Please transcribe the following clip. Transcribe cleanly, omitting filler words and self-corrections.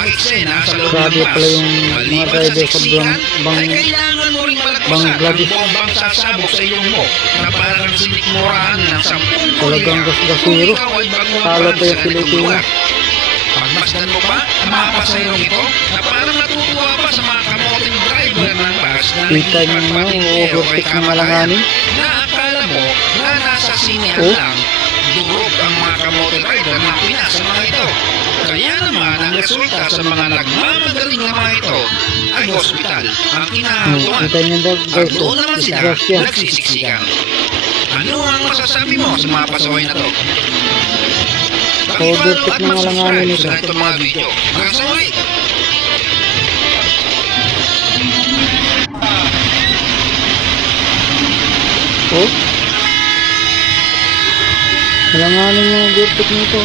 ang eksena sa loob Grabe ng pala bus. yung mga Maliban sa driver sa siksikan, bang ay kailangan mo ring malagpasan ang Bangladesh. bombang sasabog sa ilong mo na parang sinikmurahan ng 10 Talagang gorilla gasgasero. kung ikaw ay baguhan pa Talo lang pa yung sa ganitong Pilipinas. lugar. Pagmasdan mo pa ang mga pasahirong ito na parang natutuwa pa sa mga kamoting driver ng bus na Kita nyo mo, nakikipagpatintero kay overtake na kamatayan malanganin. na akala mo na nasa sinehan Oh. lang. Durog ang mga kamote rider na pinas sa mga ito. Kaya naman ang resulta sa mga nagmamagaling na mga ito ay hospital ang kinahantungan. Kita nyo daw At guys, doon naman sila disgrasya. nagsisiksikan. Ano ang masasabi mo sa mga pasaway na to? Overtake na malanganin mag-subscribe ito. sa itong mga video. Hanggang sa muli! Oh. Malanganin yung overtake nito.